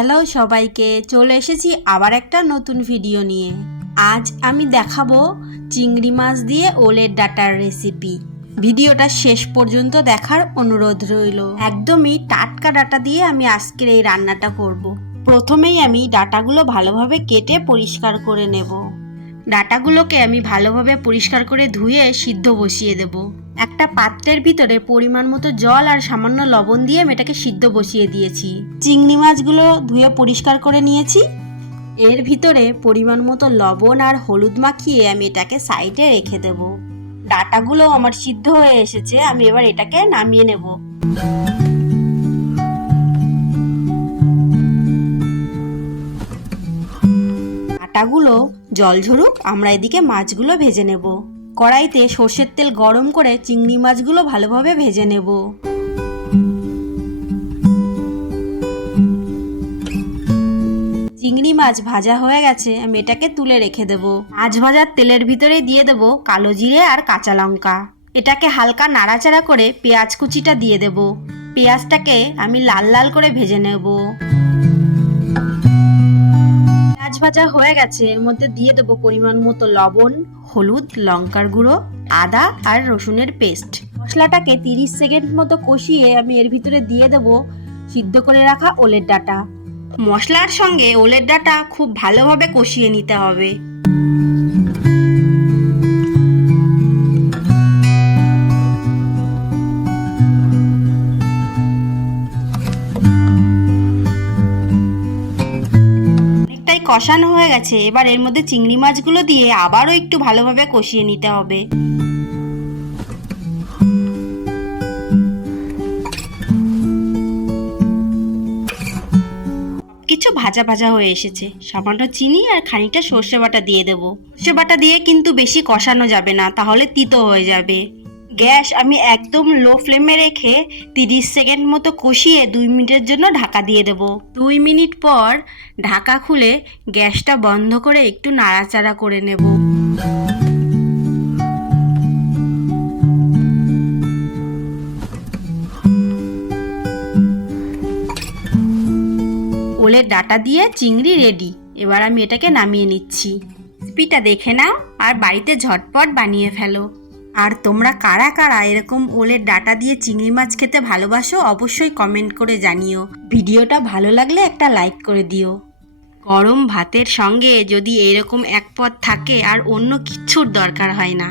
Hello সবাইকে, চলে এসেছি আবার একটা নতুন ভিডিও নিয়ে। আজ আমি দেখাবো চিংড়ি মাছ দিয়ে ওলের ডাঁটার রেসিপি। ভিডিওটা শেষ পর্যন্ত দেখার অনুরোধ রইল। একদমই টাটকা ডাঁটা দিয়ে আমি আজকের এই রান্নাটা করব। প্রথমেই আমি ডাঁটাগুলো ভালোভাবে কেটে পরিষ্কার করে নেব। ডাঁটাগুলোকে আমি ভালোভাবে পরিষ্কার করে ধুয়ে সিদ্ধ বসিয়ে দেব। একটা পাত্রের ভিতরে পরিমাণ মতো জল আর সামান্য লবণ দিয়ে আমি এটাকে সিদ্ধ বসিয়ে দিয়েছি। চিংড়ি মাছগুলো ধুয়ে পরিষ্কার করে নিয়েছি। এর ভিতরে পরিমাণ মতো লবণ আর হলুদ মাখিয়ে আমি এটাকে সাইডে রেখে দেব। ডাঁটাগুলো আমার সিদ্ধ হয়ে এসেছে, আমি এবার এটাকে নামিয়ে নেব। ডাঁটাগুলো জল ঝরুক, আমরা এদিকে মাছগুলো ভেজে নেব। কড়াইতে সর্ষের তেল গরম করে চিংড়ি মাছগুলো ভালোভাবে ভেজে নেব। চিংড়ি মাছ ভাজা হয়ে গেছে, আমি এটাকে তুলে রেখে দেব। মাছ ভাজার তেলের ভিতরে দিয়ে দেব কালো জিরে আর কাঁচা লঙ্কা। এটাকে হালকা নাড়াচাড়া করে পেঁয়াজ কুচিটা দিয়ে দেব। পেঁয়াজটাকে আমি লাল লাল করে ভেজে নেব। পেঁয়াজ ভাজা হয়ে গেছে, এর মধ্যে দিয়ে দেবো পরিমাণ মতো লবণ, হলুদ, লঙ্কার গুঁড়ো, আদা আর রসুনের পেস্ট। মশলাটাকে 30 সেকেন্ড মতো কষিয়ে আমি এর ভিতরে দিয়ে দেবো সিদ্ধ করে রাখা ওলের ডাঁটা। মশলার সঙ্গে ওলের ডাঁটা খুব ভালোভাবে কষিয়ে নিতে হবে। কষানো হয়ে গেছে, এবার এর মধ্যে চিংড়ি মাছগুলো দিয়ে আবারও একটু ভালোভাবে কষিয়ে নিতে হবে। কিছু ভাজা ভাজা হয়ে এসেছে, সামান্য চিনি আর খানিকটা সর্ষে বাটা দিয়ে দেব। সর্ষে বাটা দিয়ে কিন্তু বেশি কষানো যাবে না, তাহলে তিতো হয়ে যাবে। গ্যাস আমি একদম লো ফ্লেমে রেখে 30 সেকেন্ড মতো কষিয়ে 2 মিনিটের জন্য ঢাকা দিয়ে দেব। 2 মিনিট পর ঢাকা খুলে গ্যাসটা বন্ধ করে একটু নাড়াচাড়া করে নেব। ওলের ডাঁটা দিয়ে চিংড়ি রেডি। এবার আমি এটাকে নামিয়ে নিচ্ছি। রেসিপিটা দেখে নাও আর বাড়িতে ঝটপট বানিয়ে ফেলো। আর তোমরা কারা কারা এরকম ওলের ডাঁটা দিয়ে চিংড়ি মাছ খেতে ভালোবাসো অবশ্যই কমেন্ট করে জানিও। ভিডিওটা ভালো লাগলে একটা লাইক করে দিও। গরম ভাতের সঙ্গে যদি এরকম এক পদ থাকে আর অন্য কিচ্ছুর দরকার হয় না।